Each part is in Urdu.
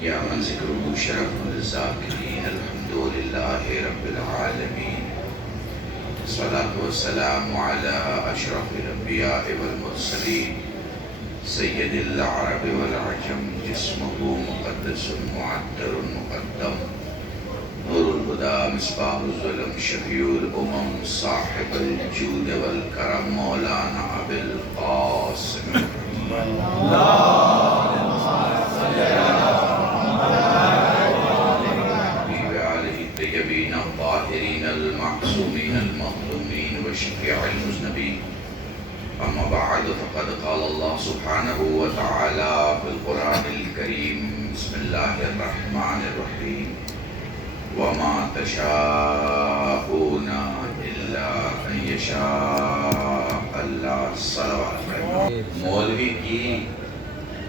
یا من ذکرہ شرف للذاکرین الحمد للہ رب العالمین الصلاة والسلام علی اشرف الانبیاء والمرسلین سید العرب والعجم جسمہ مقدس معطر مقدم نور الہدی مصباح الظلم شفیع الامم صاحب الجود والکرم مولانا ابی القاسم الطيبين الطاهرين المعصومين المظلومين وشفيع المذنبين أما بعد فقد قال الله سبحانه وتعالى في القرآن الكريم بسم الله الرحمن الرحيم وما تشاءون إلا أن يشاء الله الصلوات مولوی کی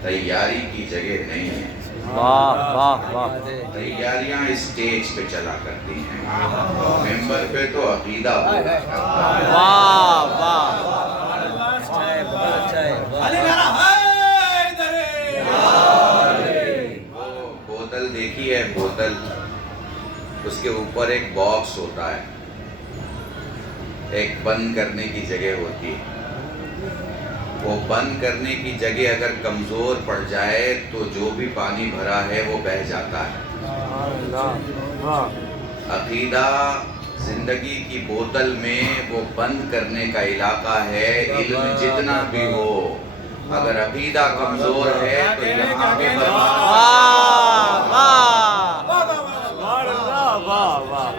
تیاری کی جگہ نہیں ہے، واہ واہ واہ، تیاریاں اسٹیج پہ چلا کرتی ہیں، ممبر پہ تو عقیدہ پورا کرتا ہے۔ واہ واہ، اچھا ہے، بہت اچھا ہے، وہ بوتل دیکھی ہے، بوتل اس کے اوپر ایک باکس ہوتا ہے، ایک بند کرنے کی جگہ ہوتی ہے، وہ بند کرنے کی جگہ اگر کمزور پڑ جائے تو جو بھی پانی بھرا ہے وہ بہہ جاتا ہے۔ عقیدہ زندگی کی بوتل میں وہ بند کرنے کا علاقہ ہے، علم جتنا بھی ہو اگر عقیدہ کمزور ہے تو یہاں پہ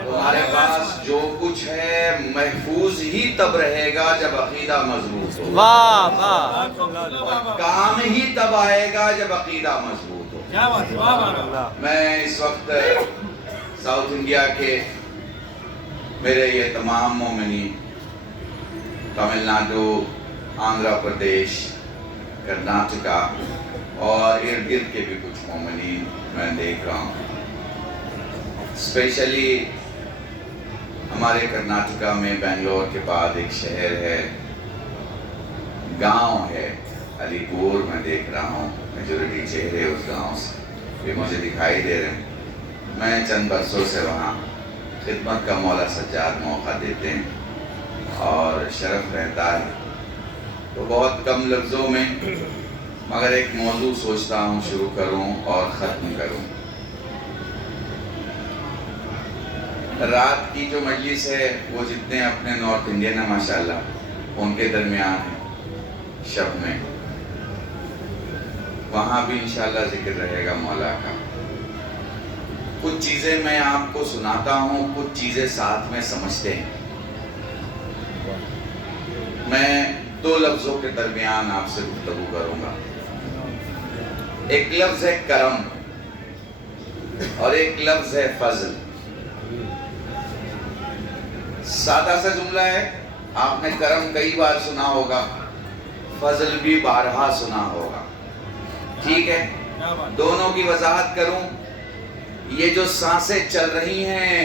تمہارے پاس جو کچھ ہے محفوظ ہی تب رہے گا جب عقیدہ مضبوط ہو، واہ واہ، کام ہی تب آئے گا جب عقیدہ مضبوط ہو۔ میں اس وقت ساؤتھ انڈیا کے میرے یہ تمام مومنین، تمل ناڈو، آندھرا پردیش، کرناٹکا اور ارد گرد کے بھی کچھ مومنین میں دیکھ رہا ہوں۔ اسپیشلی ہمارے کرناٹکا میں بنگلور کے بعد ایک شہر ہے، گاؤں ہے علی پور، میں دیکھ رہا ہوں میجورٹی چہرے اس گاؤں سے بھی مجھے دکھائی دے رہے ہیں۔ میں چند برسوں سے وہاں خدمت کا مولا سجاد موقع دیتے ہیں اور شرف رہتا ہے، تو بہت کم لفظوں میں مگر ایک موضوع سوچتا ہوں شروع کروں اور ختم کروں۔ رات کی جو مجلس ہے وہ جتنے اپنے نارتھ انڈین ہیں ماشاءاللہ ان کے درمیان ہے، شب میں وہاں بھی انشاءاللہ ذکر رہے گا مولا کا۔ کچھ چیزیں میں آپ کو سناتا ہوں، کچھ چیزیں ساتھ میں سمجھتے ہیں۔ میں دو لفظوں کے درمیان آپ سے گفتگو کروں گا، ایک لفظ ہے کرم اور ایک لفظ ہے فضل۔ سادہ سا جملہ ہے، آپ نے کرم کئی بار سنا ہوگا، فضل بھی بارہا سنا ہوگا، ٹھیک ہے؟ دونوں کی وضاحت کروں، یہ جو سانسیں چل رہی ہیں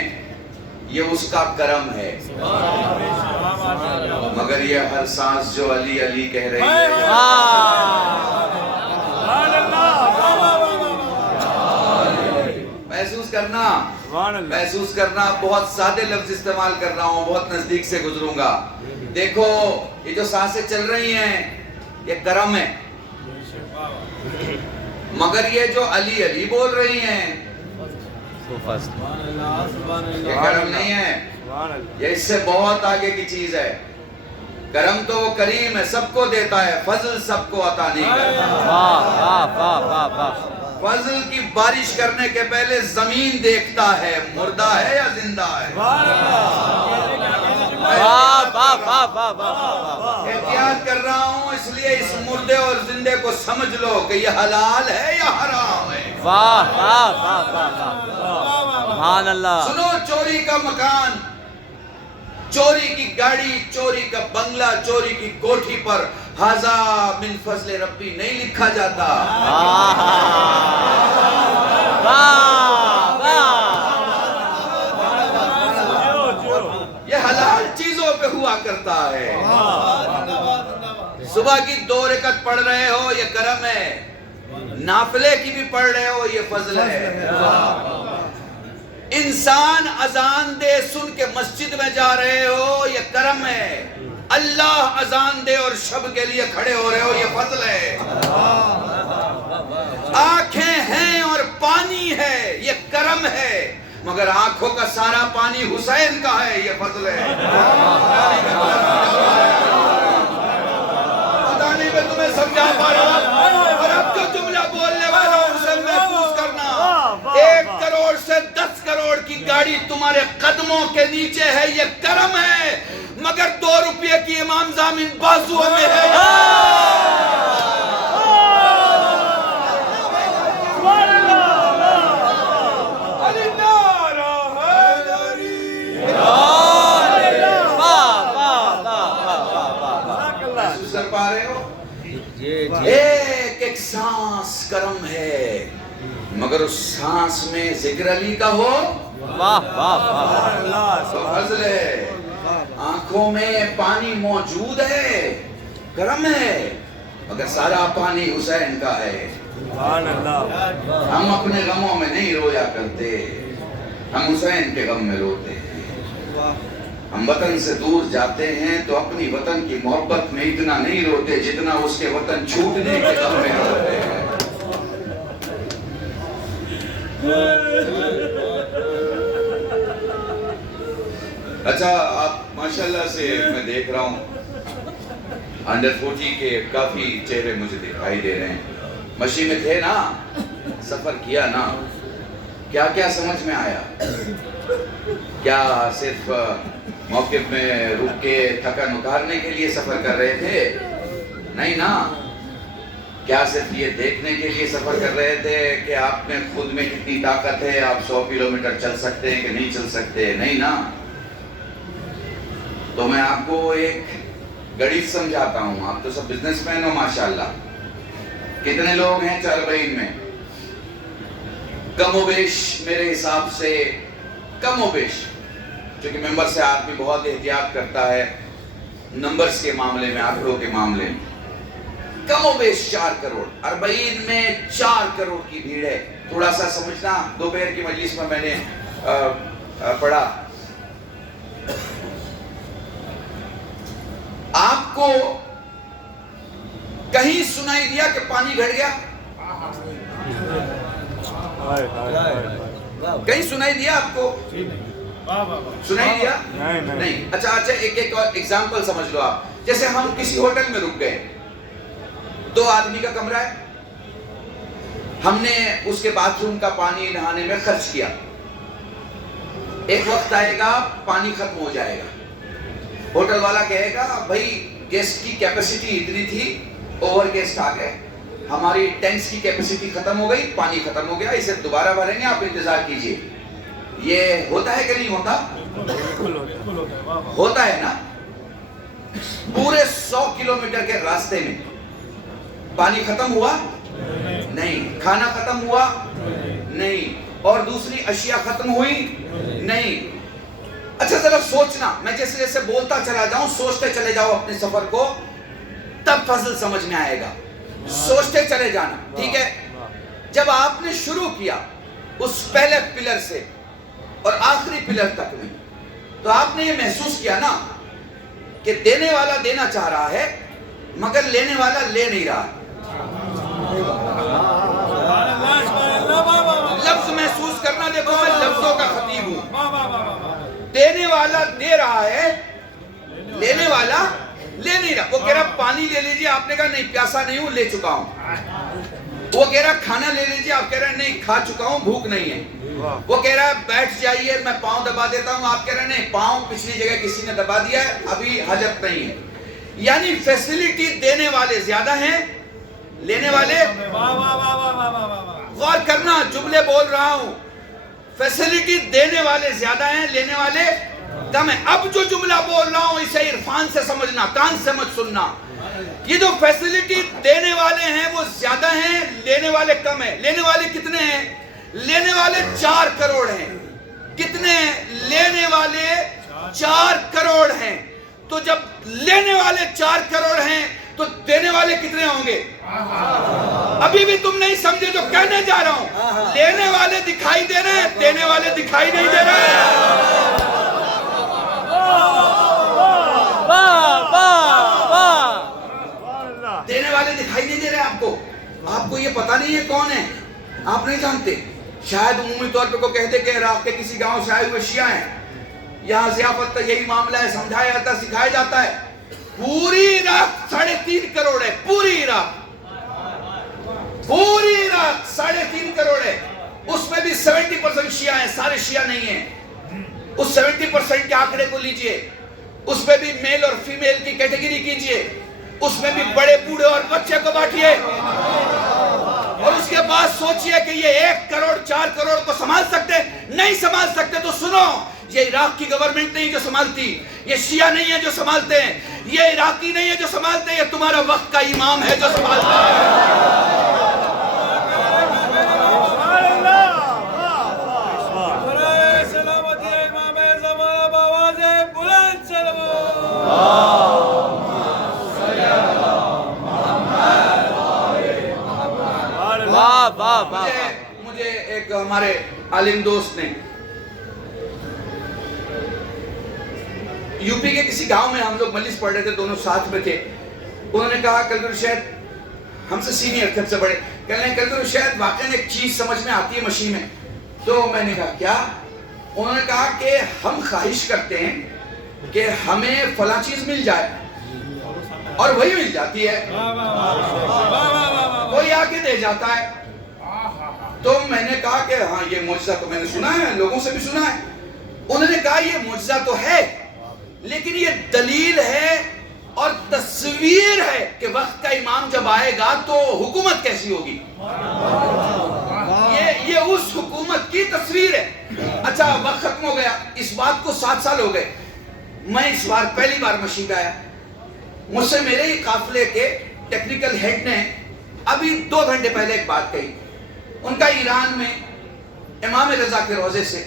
یہ اس کا کرم ہے، مگر یہ ہر سانس جو علی علی کہہ رہی ہے، محسوس کرنا، بہت سادے لفظ استعمال کر رہا ہوں، بہت نزدیک سے گزروں گا۔ دیکھو یہ جو سانسیں چل رہی ہیں یہ کرم ہے، مگر یہ جو علی علی بول رہی ہیں یہ کرم نہیں ہے، یہ اس سے بہت آگے کی چیز ہے۔ کرم تو وہ کریم ہے، سب کو دیتا ہے، فضل سب کو عطا نہیں کرتا۔ فضل کی بارش کرنے کے پہلے زمین دیکھتا ہے مردہ ہے یا زندہ ہے۔ احتیاط کر رہا ہوں اس لیے اس مردے اور زندے کو سمجھ لو کہ یہ حلال ہے یا حرام ہے۔ سبحان اللہ۔ سنو، چوری کا مکان، چوری کی گاڑی، چوری کا بنگلہ، چوری کی کوٹھی پر ھذا من فضل ربی نہیں لکھا جاتا۔ یہ حلال چیزوں پہ ہوا کرتا ہے۔ صبح کی 2 رکعت پڑھ رہے ہو یہ کرم ہے، نافلے کی بھی پڑھ رہے ہو یہ فضل ہے. انسان اذان دے سن کے مسجد میں جا رہے ہو یہ کرم ہے. اللہ اذان دے اور شب کے لیے کھڑے ہو رہے ہو یہ فضل ہے. آنکھیں ہیں اور پانی ہے یہ کرم ہے، مگر آنکھوں کا سارا پانی حسین کا ہے یہ فضل ہے. پتہ نہیں میں تمہیں سمجھا پا رہا ہوں. اور اب جو جملہ بولنے والا ہوں اسے محفوظ کرنا. 1 کروڑ سے 10 کروڑ کی گاڑی تمہارے قدموں کے نیچے ہے یہ کرم ہے، مگر 2 روپے کی امام زامن بازوؤں میں ہے. کر پا رہے ہو؟ ایک ایک سانس کرم ہے، مگر اس سانس میں ذکر علی کا ہو تو فضل ہے. آنکھوں میں پانی موجود ہے کرم ہے، مگر سارا پانی حسین کا ہے. ہم اپنے غموں میں نہیں رویا کرتے، ہم حسین کے غم میں روتے ہیں. ہم وطن سے دور جاتے ہیں تو اپنی وطن کی محبت میں اتنا نہیں روتے جتنا اس کے وطن چھوٹنے کے غم میں روتے ہیں. اچھا آپ ماشاءاللہ سے میں دیکھ رہا ہوں انڈر 40 کے کافی چہرے مجھے دکھائی دے رہے ہیں. مشی میں تھے نا، سفر کیا نا، کیا کیا سمجھ میں آیا؟ کیا صرف موقف میں رک کے تھکن اتارنے کے لیے سفر کر رہے تھے؟ نہیں نا. کیا صرف یہ دیکھنے کے لیے سفر کر رہے تھے کہ آپ میں خود میں کتنی طاقت ہے، آپ 100 کلومیٹر چل سکتے ہیں کہ نہیں چل سکتے؟ نہیں نا. تو میں آپ کو ایک گڑی سمجھاتا ہوں. آپ تو سب بزنس مین ہو ماشاءاللہ. کتنے لوگ ہیں چاربین میں؟ کم و بیش میرے حساب سے، کم و بیش، چونکہ ممبر سے آدمی بہت احتیاط کرتا ہے نمبرز کے معاملے میں، آنکڑوں کے معاملے میں، کم و بیش 4 کروڑ. اربعین میں 4 کروڑ کی بھیڑ ہے. تھوڑا سا سمجھنا، دوپہر کی مجلس میں نے پڑھا. آپ کو کہیں سنائی دیا کہ پانی گھٹ گیا؟ کہیں سنائی دیا آپ کو؟ سنائی دیا؟ نہیں. اچھا ایک اور ایگزامپل سمجھ لو آپ. جیسے ہم کسی ہوٹل میں رک گئے، 2 آدمی کا کمرہ ہے، ہم نے اس کے باتھ روم کا پانی نہانے میں خرچ کیا. ایک وقت آئے گا پانی ختم ہو جائے گا. ہوٹل والا کہے گا بھائی گیسٹ کی کیپیسٹی اتنی تھی، اوور گیسٹ آ گئے، ہماری ٹینکس کی کیپیسٹی ختم ہو گئی، پانی ختم ہو گیا، اسے دوبارہ بھریں گے، آپ انتظار کیجئے. یہ ہوتا ہے کہ نہیں ہوتا؟ ہوتا ہے نا. پورے 100 کلومیٹر کے راستے میں پانی ختم ہوا؟ نہیں. کھانا ختم ہوا؟ نہیں. اور دوسری اشیاء ختم ہوئی؟ نہیں. اچھا ذرا سوچنا، میں جیسے جیسے بولتا چلا جاؤں سوچتے چلے جاؤ اپنے سفر کو، تب فضل سمجھ میں آئے گا. سوچتے چلے جانا، ٹھیک ہے؟ جب آپ نے شروع کیا اس پہلے پلر سے اور آخری پلر تک میں، تو آپ نے یہ محسوس کیا نا کہ دینے والا دینا چاہ رہا ہے مگر لینے والا لے نہیں رہا. لفظ محسوس کرنا. دیکھو میں لفظوں کا خطیب ہوں. دینے والا دے رہا ہے، لینے والا لے نہیں رہا. وہ کہہ رہا پانی لے لیجئے، آپ نے کہا نہیں پیاسا نہیں ہوں، لے چکا ہوں. وہ کہہ رہا کھانا لے لیجئے، آپ کہہ رہے نہیں کھا چکا ہوں، بھوک نہیں ہے. وہ کہہ رہا بیٹھ جائیے میں پاؤں دبا دیتا ہوں، آپ کہہ رہے نہیں پاؤں پچھلی جگہ کسی نے دبا دیا ہے، ابھی حاجت نہیں ہے. یعنی فیسیلیٹی دینے والے زیادہ ہیں، لینے والے. غور کرنا جملے بول رہا ہوں. فیسیلیٹی دینے والے زیادہ ہیں، لینے والے کم ہیں. اب جو جملہ بول رہا ہوں اسے عرفان سے سمجھنا، کان سے مت سننا. یہ جو فیسیلیٹی دینے والے ہیں وہ زیادہ ہیں، لینے والے کم ہیں. لینے والے کتنے ہیں؟ لینے والے 4 کروڑ ہیں. کتنے ہیں؟ لینے والے 4 کروڑ ہیں. تو جب لینے والے 4 کروڑ ہیں تو دینے والے کتنے ہوں گے؟ ابھی بھی تم نہیں سمجھے جو کہنے جا رہا ہوں. لینے والے دکھائی دے رہے ہیں, دینے والے دکھائی نہیں دے رہے ہیں. دینے والے دکھائی نہیں دے رہے آپ کو. آپ کو یہ پتا نہیں ہے کون ہے, آپ نہیں جانتے. شاید عمومی طور پہ کو کہتے کہ عراق کے کسی گاؤں سے آئے ہوئے شیعہ ہیں, یہاں ضیافت کا یہی معاملہ ہے, سمجھایا جاتا ہے, سکھایا جاتا ہے. پوری عراق 3.5 کروڑ ہے, پوری عراق 3.5 کروڑ ہے. اس میں بھی 70% شیعہ ہیں, سارے شیعہ نہیں ہیں. اس 70% کے آنکڑے کو لیجئے, اس میں بھی میل اور فیمیل کی کیٹیگری کیجئے, اس میں بھی بڑے بوڑھے اور بچے کو بانٹیے, اور اس کے بعد سوچئے کہ یہ 1 کروڑ 4 کروڑ کو سنبھال سکتے. نہیں سنبھال سکتے تو سنو, یہ عراق کی گورنمنٹ نہیں جو سنبھالتی, یہ شیعہ نہیں ہے جو سنبھالتے ہیں, یہ عراقی نہیں ہے جو سنبھالتے ہیں, یہ تمہارا وقت کا امام ہے جو سنبھالتا ہے. مجھے ایک ہمارے عالم دوست نے یو پی کے کسی گاؤں میں, ہم لوگ مجلس پڑھ رہے تھے, دونوں ساتھ میں تھے. انہوں نے کہا کلدر شاید ہم سے سینئر تھے, ہم سے بڑے, کہنے لگے کلدر شاید واقعی ایک چیز سمجھ میں آتی ہے مشین میں. تو میں نے کہا کیا؟ انہوں نے کہا کہ ہم خواہش کرتے ہیں کہ ہمیں فلاں چیز مل جائے, اور وہی مل جاتی ہے, کوئی آ کے دے جاتا ہے. تو میں نے کہا کہ ہاں یہ معجزہ تو میں نے سنا ہے, لوگوں سے بھی سنا ہے. انہوں نے کہا یہ معجزہ تو ہے, لیکن یہ دلیل ہے اور تصویر ہے کہ وقت کا امام جب آئے گا تو حکومت کیسی ہوگی. یہ اس حکومت کی تصویر ہے. اچھا وقت ختم ہو گیا, اس بات کو 7 سال ہو گئے. میں اس بار پہلی بار مشین آیا, مجھ سے میرے ہی قافلے کے ٹیکنیکل ہیڈ نے ابھی 2 گھنٹے پہلے ایک بات کہی. ان کا ایران میں امام رضا کے روضے سے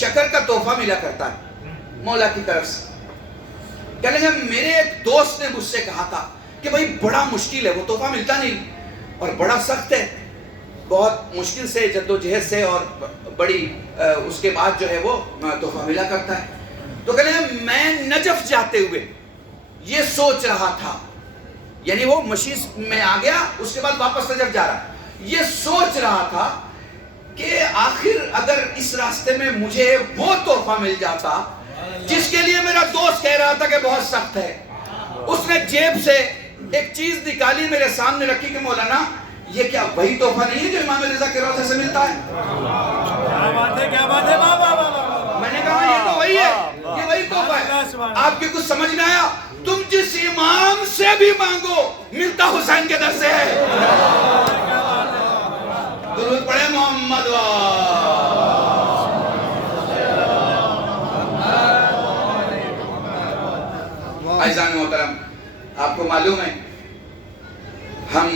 شکر کا تحفہ ملا کرتا ہے مولا کی طرف سے. کہنے لگے میرے ایک دوست نے مجھ سے کہا تھا کہ بھائی بڑا مشکل ہے, وہ تحفہ ملتا نہیں اور بڑا سخت ہے, بہت مشکل سے جدوجہد سے اور بڑی اس کے بعد جو ہے وہ تحفہ ملا کرتا ہے. تو کہنے لگے میں نجف جاتے ہوئے یہ سوچ رہا تھا, یعنی وہ مشیز میں آ گیا, اس کے بعد واپس نجف جا رہا, یہ سوچ رہا تھا کہ آخر اگر اس راستے میں مجھے وہ تحفہ مل جاتا جس کے لیے میرا دوست کہہ رہا تھا کہ بہت سخت ہے. اس نے جیب سے ایک چیز نکالی, میرے سامنے رکھی کہ مولانا یہ کیا وہی تحفہ نہیں ہے جو امام رضا کے روضے سے ملتا ہے؟ کیا بات ہے میں نے کہا یہ تو وہی ہے, یہ وہی تحفہ ہے. آپ کی کچھ سمجھ میں آیا؟ تم جس امام سے بھی مانگو ملتا حسین کے در سے ہے. درود پڑھے محمد عزیزان محترم, آپ کو معلوم ہے ہم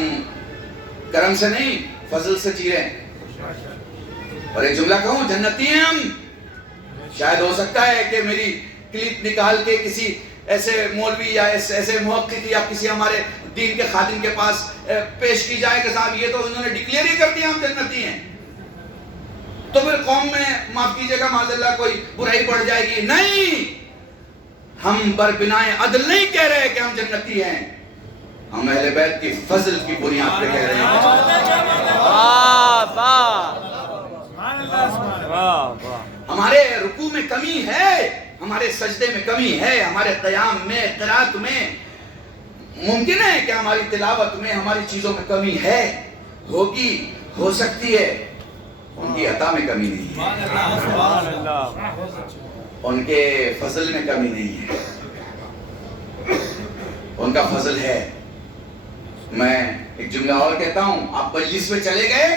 کرم سے نہیں فضل سے جی رہے ہیں. اور ایک جملہ کہوں, جنتی ہیں ہم. شاید ہو سکتا ہے کہ میری کلپ نکال کے کسی ایسے مولوی یا ایسے محقق یا کسی ہمارے دین کے خادم کے پاس پیش کی جائے کہ صاحب یہ تو انہوں نے ڈکلیئر ہی کر دیا ہم جنتی ہیں, تو پھر قوم میں معاف کیجئے گا معاذ اللہ کوئی برائی پڑ جائے گی. نہیں, ہم بربنائے عدل نہیں کہہ رہے کہ ہم جنتی ہیں, ہم اہل بیت کی فضل کی بنیاد پہ کہہ رہے ہیں. ہمارے رکوع میں کمی ہے, ہمارے سجدے میں کمی ہے, ہمارے قیام میں, قرات میں, ممکن ہے کہ ہماری تلاوت میں, ہماری چیزوں میں کمی ہے, ہوگی, ہو سکتی ہے. ان کی عطا میں کمی نہیں ہے, ان کے فضل میں کمی نہیں ہے, ان کا فضل ہے. میں ایک جملہ اور کہتا ہوں, آپ مجلس میں چلے گئے,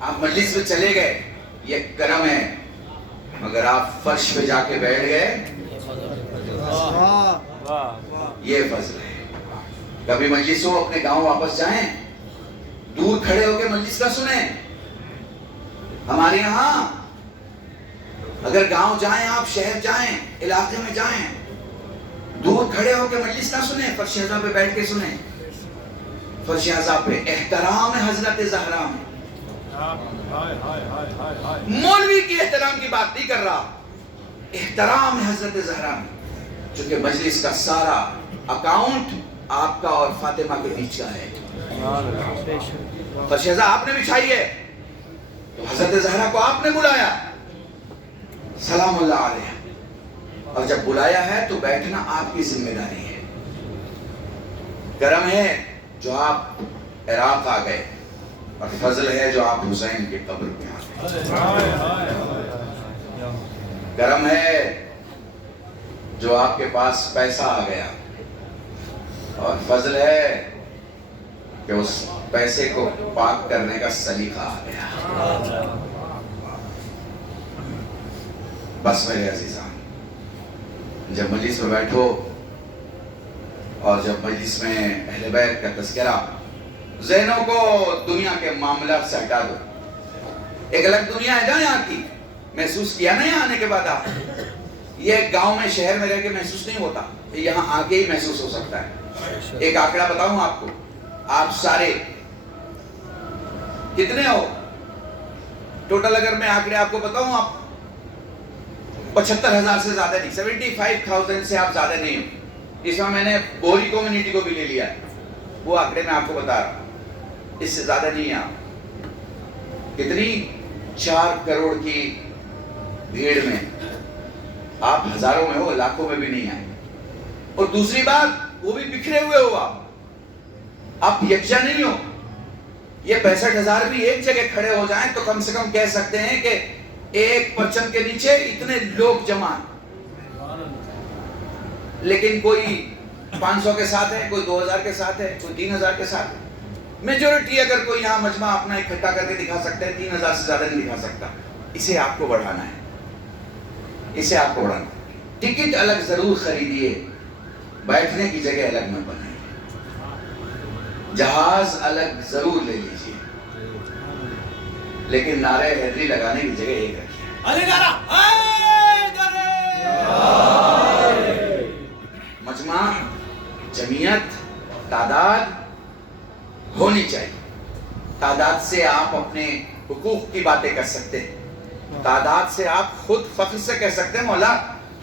آپ مجلس میں چلے گئے, یہ کرم ہے. مگر آپ فرش پہ جا کے بیٹھ گئے, یہ فضل ہے. کبھی مجلس ہو اپنے گاؤں واپس جائیں, دور کھڑے ہو کے مجلس کا سنیں. ہمارے یہاں اگر گاؤں جائیں, آپ شہر جائیں, علاقے میں جائیں, دور کھڑے ہو کے مجلس نہ سنیں، فرش ازا پہ بیٹھ کے سنیں. فرش ازا پہ احترام ہے حضرت زہرا میں. مولوی کی احترام کی بات نہیں کر رہا، احترام ہے حضرت زہرا میں. چونکہ مجلس کا سارا اکاؤنٹ آپ کا اور فاطمہ کے بیچ کا ہے. فرش ازا آپ نے بچھائی ہے، تو حضرت زہرا کو آپ نے بلایا، سلام اللہ علیہ. اور جب بلایا ہے تو بیٹھنا آپ کی ذمہ داری ہے. کرم ہے جو آپ عراق آ گئے، اور فضل ہے جو آپ حسین کی قبر پہ آ گئے. کرم ہے جو آپ کے پاس پیسہ آ گیا، اور فضل ہے کہ اس پیسے کو پاک کرنے کا سلیقہ آ گیا. بس میرے عزیزان، جب مجلس میں بیٹھو اور جب مجلس میں اہل بیت کا تذکرہ، ذہنوں کو دنیا کے معاملات سے ہٹا دو. ایک الگ دنیا ہے نا یہاں کی، محسوس کیا نا یہاں آنے کے بعد آپ؟ یہ گاؤں میں شہر میں رہ کے محسوس نہیں ہوتا، یہاں آگے ہی محسوس ہو سکتا ہے. ایک آنکڑا بتاؤں آپ کو، آپ سارے کتنے ہو ٹوٹل؟ اگر میں آنکڑے آپ کو بتاؤں، آپ 75,000 سے زیادہ نہیں، 75,000 سے آپ زیادہ نہیں ہو. اس میں نے بوری کمیونٹی کو بھی لے لیا ہے، وہ آنکڑے میں آپ کو بتا رہا ہوں، اس سے زیادہ نہیں ہے. آپ کتنی 4 کروڑ کی بھیڑ میں آپ ہزاروں میں ہو، لاکھوں میں بھی نہیں آئے. اور دوسری بات، وہ بھی بکھرے ہوئے ہو، آپ یکجا نہیں ہو. یہ 65,000 بھی ایک جگہ کھڑے ہو جائیں تو کم سے کم کہہ سکتے ہیں کہ ایک پرچم کے نیچے اتنے لوگ جمع ہیں. لیکن کوئی 500 کے ساتھ ہے، کوئی 2,000 کے ساتھ ہے، کوئی 3,000 کے ساتھ ہے. میجورٹی اگر کوئی یہاں مجمع اپنا اکٹھا کر کے دکھا سکتا ہے، 3,000 سے زیادہ نہیں دکھا سکتا. اسے آپ کو بڑھانا ہے، اسے آپ کو بڑھانا. ٹکٹ الگ ضرور خریدیے، بیٹھنے کی جگہ الگ میں بنائیے. جہاز الگ ضرور لے لیجیے، لیکن نعرہ حیدری لگانے کی جگہ ایک رکھیے. مجمع، جمعیت، تعداد ہونی چاہیے. تعداد سے آپ اپنے حقوق کی باتیں کر سکتے ہیں. تعداد سے آپ خود فخر سے کہہ سکتے ہیں، مولا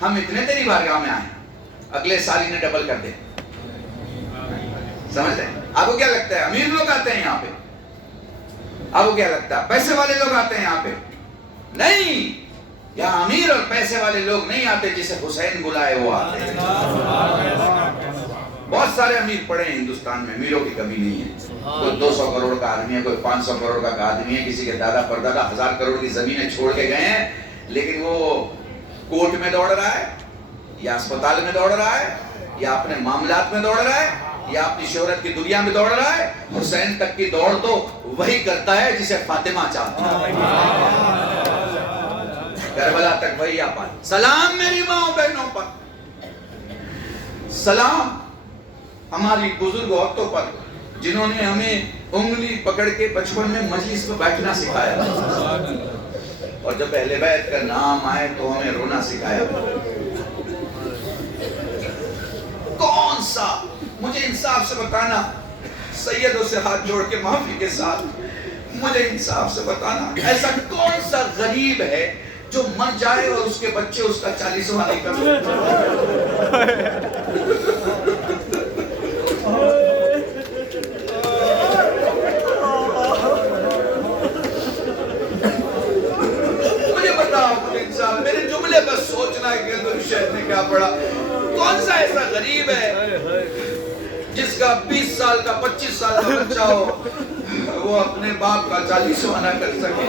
ہم اتنے تیری بارگاہ میں آئے، اگلے سال انہیں ڈبل کر دیں. سمجھ رہے ہیں؟ آپ کو کیا لگتا ہے امیر لوگ آتے ہیں یہاں پہ؟ آپ کو کیا لگتا ہے پیسے والے لوگ آتے ہیں یہاں پہ؟ نہیں، یہاں امیر اور پیسے والے لوگ نہیں آتے، جسے حسین بلائے وہ آتے ہیں. بہت سارے امیر پڑے ہیں ہندوستان میں، امیروں کی کمی نہیں ہے. کوئی 200 کروڑ کا آدمی ہے، کوئی 500 کروڑ کا آدمی ہے، کسی کے دادا پردادا 1000 کروڑ کی زمینیں چھوڑ کے گئے ہیں، لیکن وہ کورٹ میں دوڑ رہا ہے، یا اسپتال میں دوڑ رہا ہے، یا اپنے معاملات میں دوڑ رہا ہے، یا اپنی شہرت کی دنیا میں دوڑ رہا ہے. حسین تک کی دوڑ تو وہی کرتا ہے جسے فاطمہ چاہتا ہے. کربلا تک وہی آ پائے. سلام میری ماں بہنوں پر، سلام ہماری بزرگ عورتوں پر، جنہوں نے ہمیں انگلی پکڑ کے بچپن میں مجلس میں بیٹھنا سکھایا، اور جب اہل بیت کا نام آئے تو ہمیں رونا سکھایا. کون سا، مجھے انصاف سے بتانا، سیدوں سے ہاتھ جوڑ کے معافی کے ساتھ مجھے انصاف سے بتانا، ایسا کون سا غریب ہے جو مر جائے اور اس کے بچے اس کا 40واں نہیں کر سکتے؟ مجھے بتاؤ، مجھے انصاف، میرے جملے بس سوچنا ہے کہ اندر شہر نے کیا پڑھا. کون سا ایسا غریب ہے جس کا 20 سال کا 25 سال کا بچہ ہو، وہ اپنے باپ کا 40واں نہ کر سکے؟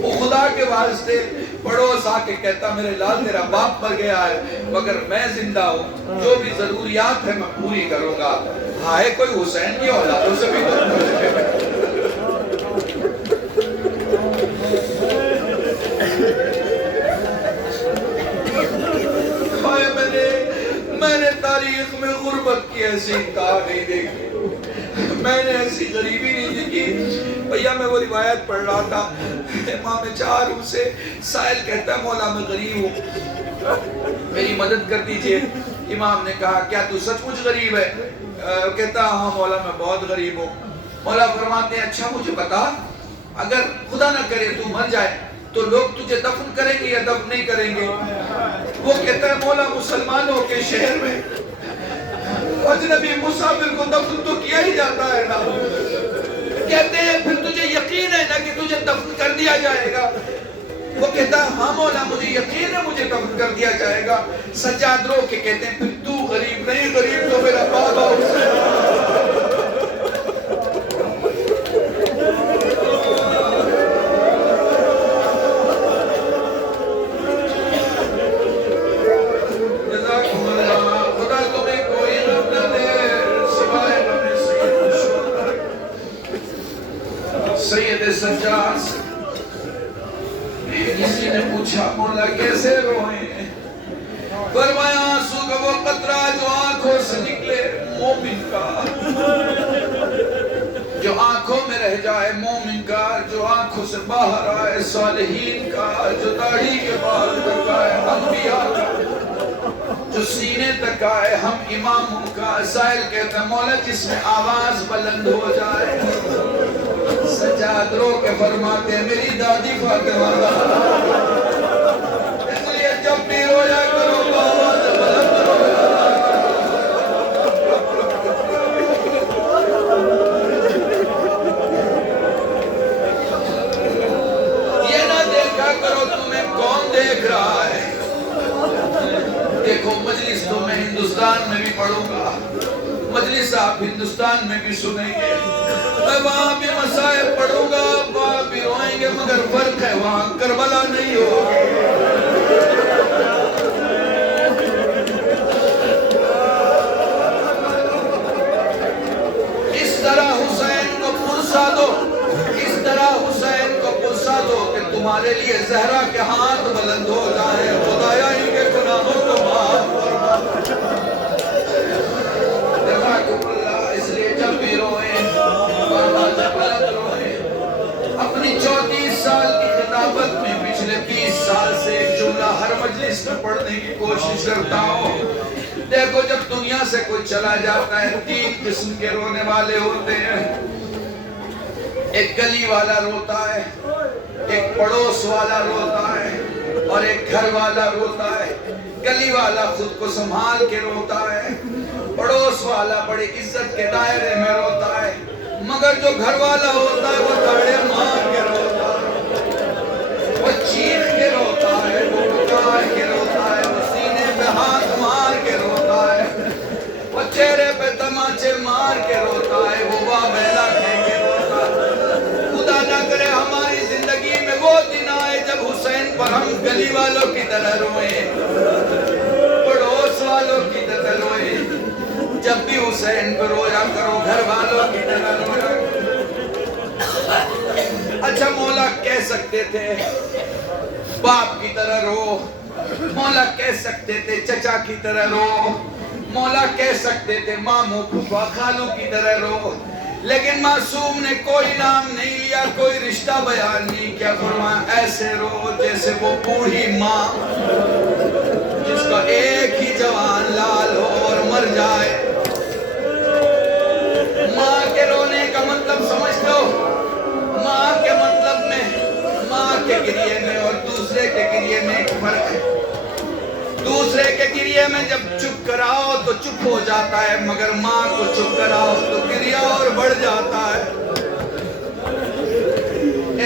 وہ خدا کے واسطے پڑوس آ کے کہتا، میرے لال تیرا باپ مر گیا ہے، مگر میں زندہ ہوں، جو بھی ضروریات ہے میں پوری کروں گا. ہائے کوئی حسین کی اولادوں سے بھی میں نے تاریخ میں غربت کی ایسی انتہا نہیں دیکھی، میں نے ایسی غریبی نہیں دیکھی. بھیا میں وہ روایت پڑھ رہا تھا، امام چار سے سائل کہتا ہے، مولا میں غریب ہوں، میری مدد کر دیجئے۔ امام نے کہا کیا تو سچ مچ غریب ہے؟ کہتا ہاں مولا میں بہت غریب ہوں۔ مولا فرماتے ہیں اچھا مجھے بتا، اگر خدا نہ کرے تو مر جائے تو لوگ تجھے دفن کریں گے یا دفن نہیں کریں گے؟ وہ کہتا ہے مولا مسلمانوں کے شہر میں اجنبی مسافر کو دفن تو کیا ہی جاتا ہے نا۔ کہتے ہیں پھر تجھے یقین ہے نا کہ تجھے دفن کر دیا جائے گا؟ وہ کہتا ہے ہاں مولا مجھے یقین ہے مجھے دفن کر دیا جائے گا۔ سجاد رو کے کہتے ہیں پھر تو غریب نہیں، غریب تو میرا بابا سید سجاد سے کسی نے پوچھا مولا کیسے روئیں؟ فرمایا آنسو کا وہ قطرہ جو آنکھوں سے نکلے مومن کا، جو آنکھوں میں رہ جائے مومن کا، جو آنکھوں سے باہر آئے صالحین کا، جو داڑھی کے بال تک آئے انبیاء کا، جو سینے تک آئے ہم اماموں کا۔ سائل کہتا مولا جس میں آواز بلند ہو جائے، سجاد رو کے فرماتے ہیں میری دادی فاطمہ دا، اس لیے جب بھی رویا کرو تو آواز بلند رویا۔ یہ نہ دیکھا کرو تمہیں کون دیکھ رہا ہے۔ دیکھو مجلس تو میں ہندوستان میں بھی پڑھوں گا، مجلس آپ ہندوستان میں بھی سنیں گے، میں وہاں بھی مسائل پڑھوں گا، وہاں بھی روئیں گے، مگر فرق ہے وہاں کربلا نہیں ہوگی۔ اس طرح حسین کو پرسا دو، اس طرح حسین کو پرسا دو کہ تمہارے لیے زہرا کے ہاتھ بلند ہو جائیں، خدایا ان کے گناہوں کو معاف فرما۔ جزاکم اللہ۔ اس لیے جب بھی روئیں آواز بلند روئیں۔ اپنی 34 سال کی خطابت میں پچھلے 20 سال سے ایک جملہ ہر مجلس میں پڑھنے کی کوشش کرتا ہوں۔ دیکھو جب دنیا سے کوئی چلا جاتا ہے 3 قسم کے رونے والے ہوتے ہیں۔ ایک گلی والا روتا ہے، ایک پڑوس والا روتا ہے، اور ایک گھر والا روتا ہے۔ گلی والا خود کو سنبھال کے روتا ہے، پڑوس والا بڑے عزت کے دائرے میں روتا ہے، مگر جو گھر والا ہوتا ہے وہ داڑے مار کے روتا ہے، وہ چیخ کے روتا ہے، وہ پکار کے روتا ہے، وہ سینے پہ ہاتھ مار کے روتا ہے، وہ چہرے پہ تماچے مار کے روتا ہے، وہ واہ بیلا کہہ کے روتا ہے۔ خدا نہ کرے ہماری زندگی میں وہ دن آئے جب حسین پر ہم گلی والوں کی طرح روئیں، پڑوس والوں کی طرح روئیں۔ جب بھی حسین کو رویا کرو گھر والوں کی طرح رویا کرو۔ اچھا مولا کہہ سکتے تھے باپ کی طرح رو، مولا کہہ سکتے تھے چچا کی طرح رو، مولا کہہ سکتے تھے ماموں پھوپھا خالو کی طرح رو، لیکن معصوم نے کوئی نام نہیں لیا، کوئی رشتہ بیان نہیں کیا، فرمایا ایسے رو جیسے وہ بوڑھی ماں جس کا ایک ہی جوان لال ہو اور مر جائے۔ ماں کے رونے کا مطلب سمجھ لو، ماں کے مطلب میں، ماں کے گریے میں اور دوسرے کے گریے میں ایک فرق ہے۔ دوسرے کے گریے میں جب چپ کراؤ تو چپ ہو جاتا ہے، مگر ماں کو چپ کراؤ تو گریہ اور بڑھ جاتا ہے۔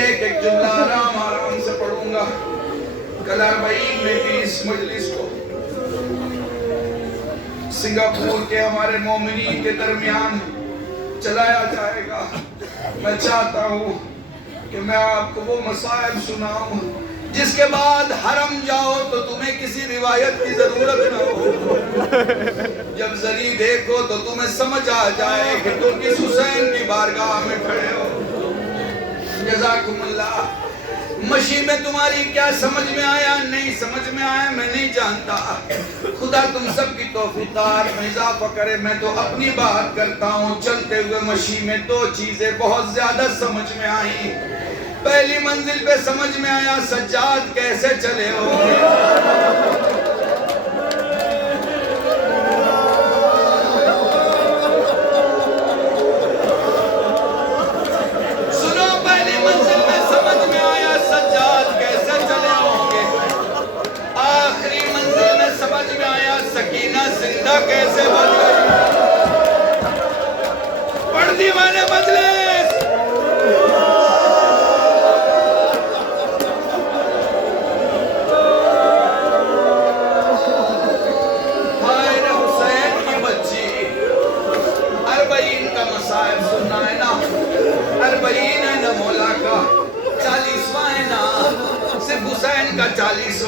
ایک ایک جملہ آرام آرام سے پڑھوں گا، کل 40 میں بھی اس مجلس کو سنگاپور کے ہمارے مومنین کے درمیان چلایا جائے گا۔ میں چاہتا ہوں کہ میں آپ کو وہ مصائب سناؤں جس کے بعد حرم جاؤ تو تمہیں کسی روایت کی ضرورت نہ ہو، جب ذری دیکھو تو تمہیں سمجھ آ جائے کہ تم کس حسین کی بارگاہ میں کھڑے ہو۔ جزاکم اللہ۔ مشی میں تمہاری کیا سمجھ میں آیا نہیں سمجھ میں آیا میں نہیں جانتا، خدا تم سب کی توفیقات میں اضافہ کرے۔ میں تو اپنی بات کرتا ہوں، چلتے ہوئے مشی میں 2 چیزیں بہت زیادہ سمجھ میں آئیں۔ پہلی منزل پہ سمجھ میں آیا سجاد کیسے چلے ہو،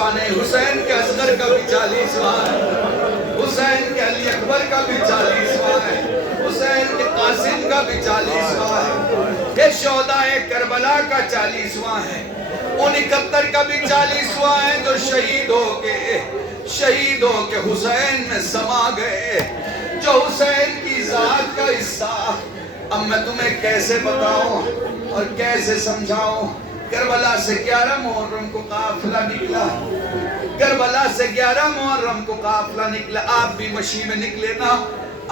40واں نہیں، حسین کے اصغر کا بھی 40واں ہے، حسین کے علی اکبر کا بھی 40واں ہے، حسین کے قاسم کا بھی 40واں ہے، یہ شہداء کربلا کا 40واں ہے، ان 71 کا بھی 40واں ہے جو شہید ہو کے حسین میں سما گئے، جو حسین کی ذات کا حصہ۔ اب میں تمہیں کیسے بتاؤں اور کیسے سمجھاؤں؟ کربلا سے 11 محرم کو قافلہ نکلا، کربلا سے 11 محرم کو قافلہ نکلا، آپ بھی مشی میں نکلے نا،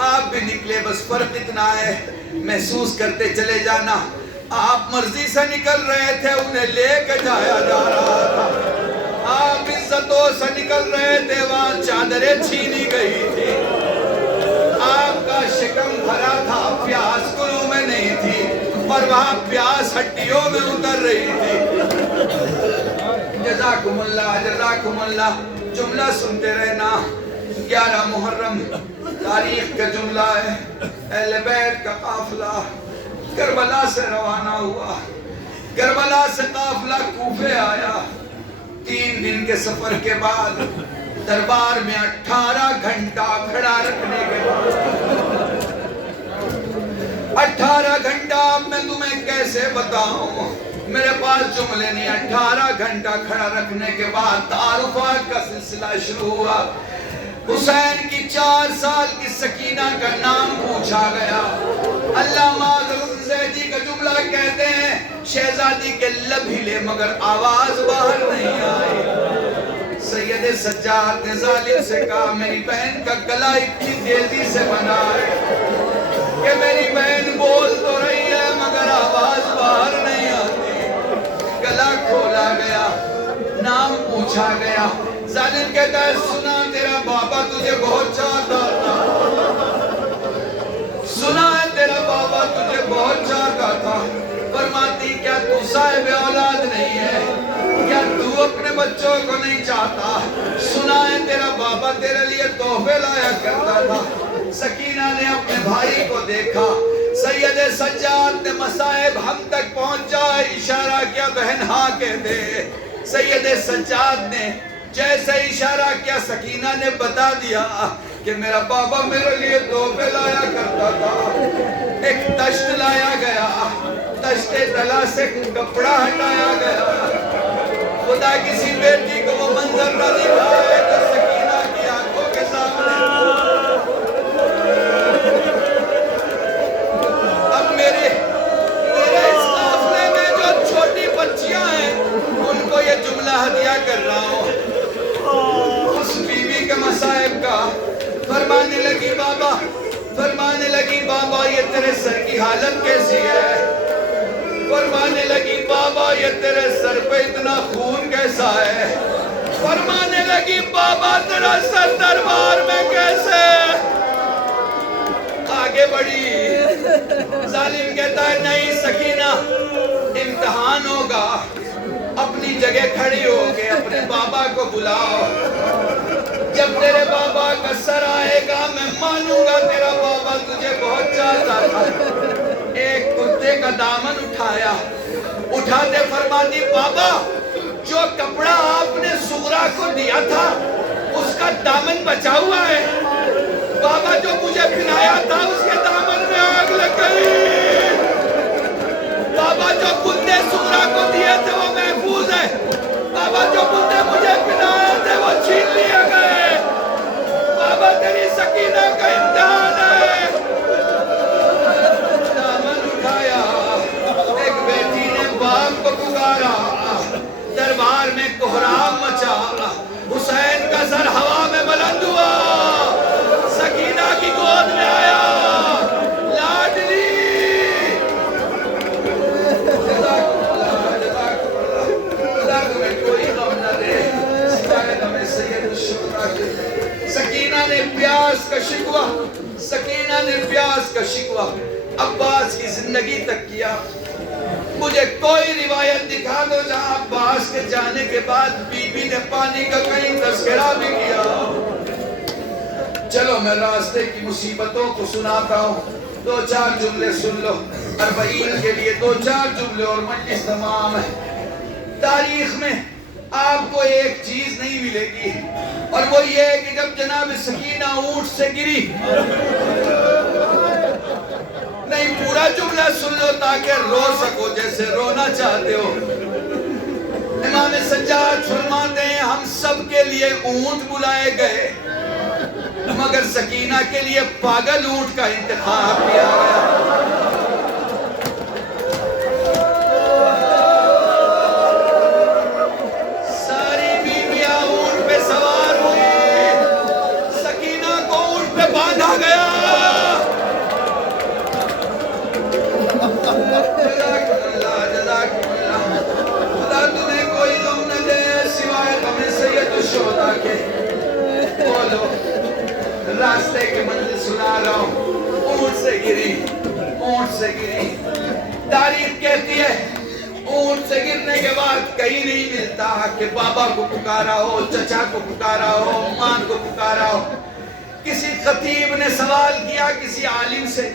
آپ بھی نکلے، بس فرق اتنا ہے، محسوس کرتے چلے جانا، آپ مرضی سے نکل رہے تھے، انہیں لے کے جایا جا رہا تھا، آپ عزتوں سے نکل رہے تھے، وہاں چادریں چھینی گئی تھی، آپ کا شکم بھرا تھا، پیاس گلوں میں نہیں تھی، اور وہاں پیاس ہڈیوں میں اتر رہی تھی۔ جزاکم اللہ، جملہ سنتے رہنا، 11 محرم تاریخ کا جملہ ہے، اہل بیت کا قافلہ کربلا سے روانہ ہوا، کربلا سے قافلہ کوفے آیا، 3 دن کے سفر کے بعد دربار میں 18 گھنٹہ کھڑا رکھنے کے بعد 18 گھنٹہ میں تمہیں کیسے بتاؤں، میرے پاس جملے نہیں، 18 گھنٹہ کھڑا رکھنے کے بعد تعارفات کا سلسلہ شروع ہوا، حسین کی 4 سال کی سکینہ کا نام پوچھا گیا، علامہ زیدی کا جملہ کہتے ہیں شہزادی کے لب ہلے مگر آواز باہر نہیں آئی، سید سجاد نے ظالم سے کہا میری بہن کا گلا اتنی تیزی سے بنا ہے کہ میری بہن بول تو رہی ہے مگر آواز باہر نہیں آتی، گلا کھولا گیا، نام پوچھا گیا، ظالم کہتا ہے سنا تیرا بابا تجھے بہت چاہتا تھا، سنا ہے تیرا بابا تجھے بہت چاہتا تھا، فرماتی کیا تو صاحب اولاد نہیں ہے، کیا تو اپنے بچوں کو نہیں چاہتا، سنا ہے تیرا بابا تیرے لیے تحفے لایا کرتا تھا، سکینہ نے اپنے بھائی کو دیکھا، سید سجاد نے مصائب ہم تک پہنچا، اشارہ کیا بہن ہاں کہہ دے، سید سجاد نے جیسے اشارہ کیا سکینہ نے بتا دیا کہ میرا بابا میرے لیے تحفے لایا کرتا تھا، ایک تشت لایا گیا، تشت تلا سے کپڑا ہٹایا گیا، خدا کسی بیٹی کو وہ منظر نہ دکھائے تو سکینہ کی آنکھوں کے سامنے اب میرے اس قافلے میں جو چھوٹی بچیاں ہیں ان کو یہ جملہ ہدیہ کر رہا ہوں، اس بیوی کے مصائب کا، فرمانے لگی بابا یہ تیرے سر کی حالت کیسی ہے، فرمانے لگی بابا یہ تیرے سر پہ اتنا خون کیسا ہے، فرمانے لگی بابا تیرا سر دربار میں کیسے، آگے بڑھی، ظالم کہتا ہے نہیں سکینہ امتحان ہوگا، اپنی جگہ کھڑی ہو کے اپنے بابا کو بلاؤ، جب تیرے بابا کا سر آئے گا میں مانوں گا تیرا بابا تجھے بہت چاہتا تھا، ایک کتے کا دامن اٹھایا، اٹھاتے فرماتی بابا جو کپڑا آپ نے سغرا کو دیا تھا اس کا دامن بچا ہوا ہے، بابا جو مجھے پہنایا تھا اس کے دامن میں آگ لگ گئی، بابا جو کتے سغرا کو دیے تھے وہ محفوظ ہے، بابا جو کتے مجھے پہنائے تھے وہ چھین لیا گئے، بابا تیری سکینہ کا امتحان ہے، دامن اٹھایا، ایک بیٹی نے باپ کو پکارا، دربار میں کوہرام مچا، حسین کا سر ہوا میں بلند ہوا، سکینہ کی گود میں آیا، لاڈلی، کوئی غم نہ دے، ستارے ہمیں سید الشہداء کے، سکینہ نے پیاس کا شکوہ عباس کی زندگی تک کیا، مجھے کوئی روایت دکھا دو جہاں عباس کے جانے کے بعد بی بی نے پانی کا کہیں تذکرہ بھی کیا، چلو میں راستے کی مصیبتوں کو سناتا ہوں، 2-4 جملے سن لو، 40 کے لیے 2-4 جملے اور مجلس تمام ہے، تاریخ میں آپ کو ایک چیز نہیں ملے گی، اور وہ یہ ہے کہ جب جناب سکینہ اونٹ سے گری، نہیں پورا جملہ سن لو تاکہ رو سکو جیسے رونا چاہتے ہو۔ امام سجاد فرماتے ہیں ہم سب کے لیے اونٹ بلائے گئے، مگر سکینہ کے لیے پاگل اونٹ کا انتخاب کیا گیا۔ ساری بیویاں اونٹ پہ سوار ہوئی، سکینہ کو اونٹ پہ باندھا گیا۔ جزاکم اللہ، جزاکم اللہ۔ خدا تمہیں کوئی غم نہ دے سوائے غم سید الشہداء کے۔ بولو راستے کی منزل سنا رہا ہوں، اونٹ سے گری، اونٹ سے گری۔ تاریخ کہتی ہے اونٹ سے گرنے کے بعد کہیں نہیں ملتا کہ بابا کو پکارا ہو، چچا کو پکارا ہو، ماں کو پکارا ہو۔ کسی خطیب نے سوال کیا کسی عالم سے،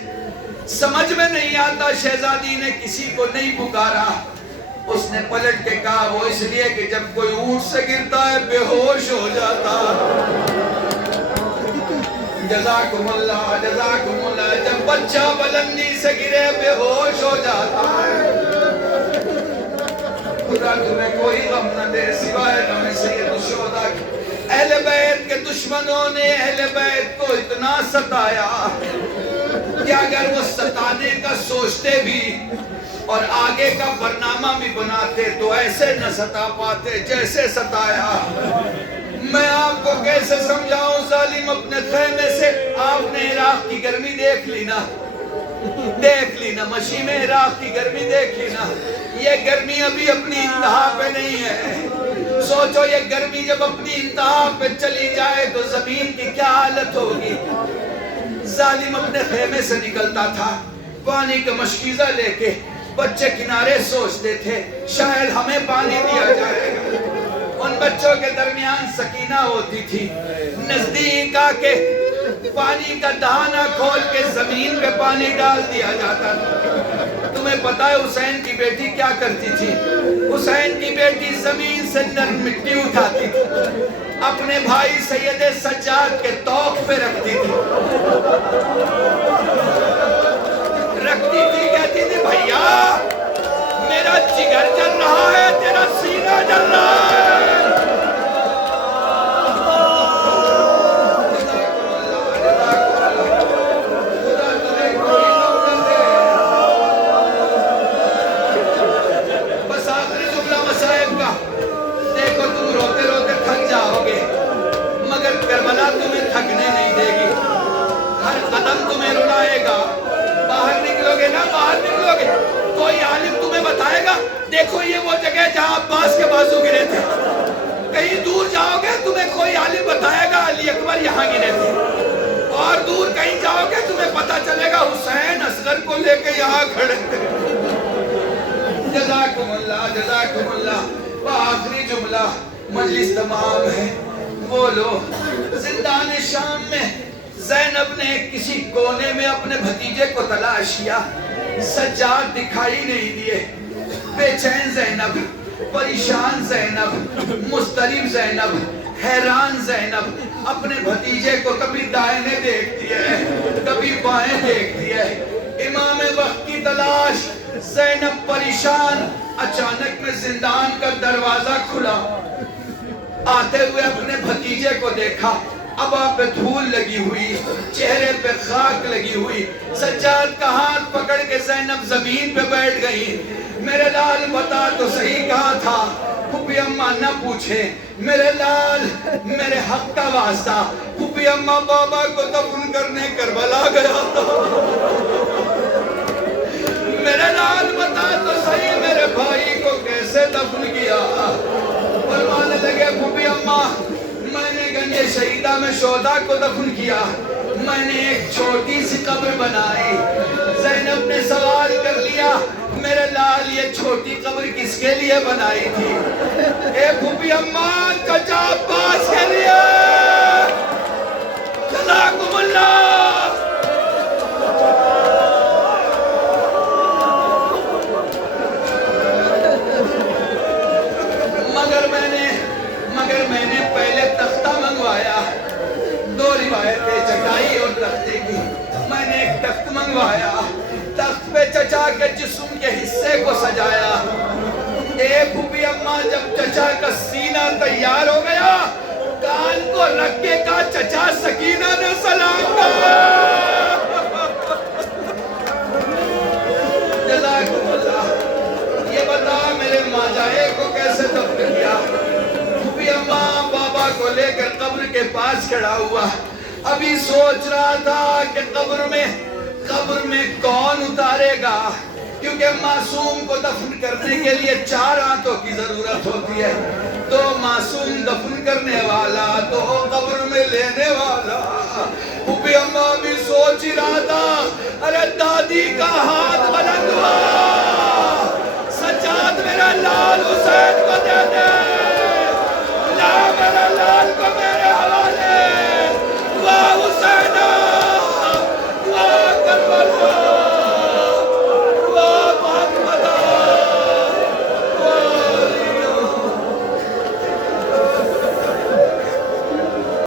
سمجھ میں نہیں آتا، شہزادی نے کسی کو نہیں پکارا۔ اس نے پلٹ کے کہا وہ اس لیے کہ جب کوئی اونٹ سے گرتا ہے بے ہوش ہو جاتا۔ جزاکم اللہ، جزاکم اللہ۔ جب بچہ بلندی سے گرے بے ہوش ہو جاتا ہے۔ خدا تمہیں کوئی غم نہ دے سوائے غم سید الشہداء کے۔ اہل بیت کے دشمنوں نے اہل بیت کو اتنا ستایا کہ اگر وہ ستانے کا سوچتے بھی اور آگے کا برنامہ بھی بناتے تو ایسے نہ ستا پاتے جیسے ستایا۔ میں آپ کو کیسے سمجھاؤں ظالم اپنے خیمے سے، آپ نے عراق کی گرمی دیکھ لی نا، دیکھ لی نا، مشین عراق کی گرمی دیکھ لی نا۔ یہ گرمی ابھی اپنی انتہا پہ نہیں ہے۔ سوچو یہ گرمی جب اپنی انتہا پہ چلی جائے تو زمین کی کیا حالت ہوگی۔ ظالم اپنے خیمے سے نکلتا تھا پانی کا مشکیزہ لے کے، بچے کنارے سوچتے تھے شاید ہمیں پانی دیا جائے گا۔ ان بچوں کے درمیان سکینہ ہوتی تھی، نزدیک آ کے پانی کا دہانہ کھول کے زمین پہ پانی ڈال دیا جاتا تھا۔ تمہیں پتا ہے حسین کی بیٹی کیا کرتی تھی؟ حسین کی بیٹی زمین سے نرم مٹی اٹھاتی تھی، اپنے بھائی سید سجاد کے توق پہ رکھتی تھی، کہتی تھی بھائیا میرا جگر جل رہا ہے، تیرا سینہ جل رہا ہے۔ بس آخری جملہ مصائب کا، دیکھو تم روتے روتے تھک جاؤ گے مگر کربلا تمہیں تھکنے نہیں دے گی، ہر قدم تمہیں رلائے گا۔ باہر نکلو گے نا، باہر نکلو گے کوئی عالم تمہیں بتائے گا دیکھو یہ وہ جگہ جہاں عباس کے بازو گرے تھے۔ کہیں دور جاؤ گے تمہیں کوئی عالم بتائے گا علی اکبر یہاں گرے تھے، اور دور کہیں جاؤ گے تمہیں پتا چلے گا حسین اصغر کو لے کے یہاں کھڑے تھے۔ جزاکم اللہ، جزاکم اللہ۔ آخری جملہ، مجلس تمام ہے، بولو زندان شام میں زینب نے کسی کونے میں اپنے بھتیجے کو تلاش کیا، سجاد دکھائی نہیں دیے۔ بے چین زینب، پریشان زینب، مضطرب زینب، حیران زینب اپنے بھتیجے کو کبھی دائیں دیکھتی ہے کبھی بائیں دیکھتی ہے۔ امام وقت کی تلاش، زینب پریشان۔ اچانک میں زندان کا دروازہ کھلا، آتے ہوئے اپنے بھتیجے کو دیکھا، ابا پہ دھول لگی ہوئی، چہرے پہ خاک لگی ہوئی۔ سجاد کا ہاتھ پکڑ کے زینب زمین پہ بیٹھ گئی۔ میرے لال بتا تو صحیح کہا تھا، پھوپھی اماں نہ پوچھے، میرے لال میرے حق کا واسطہ، پھوپھی اماں بابا کو دفن کرنے کربلا گیا تھا۔ میرے لال بتا تو صحیح میرے بھائی کو کیسے دفن کیا؟ فرمانے لگے پھوپھی اماں میں نے گنج شہیدہ میں شہداء کو دفن کیا، میں نے ایک چھوٹی سی قبر بنائی۔ زینب نے سوال کر لیا میرے لال یہ چھوٹی قبر کس کے لیے بنائی تھی؟ اے پھوپھی اماں چچا عباس کے لیے۔ جزاکم اللہ۔ مگر میں نے بنوایا، تخت پہ چچا کے جسم کے حصے کو سجایا۔ ایک پھوپھی اماں جب چچا کا سینہ تیار ہو گیا، کان کو رکھ کے کہا چچا سکینہ نے سلام کہا۔ جزاکم اللہ۔ یہ بتا میرے ماجائے کو کیسے دفن کیا؟ پھوپھی اماں بابا کو لے کر قبر کے پاس کھڑا ہوا، ابھی سوچ رہا تھا کہ قبر میں کون اتارے گا، کیونکہ معصوم کو دفن کرنے کے لیے 4 ہاتھوں کی ضرورت ہوتی ہے، تو معصوم دفن کرنے والا تو قبر میں لینے والا۔ پھوپھی اماں بھی سوچ ہی رہا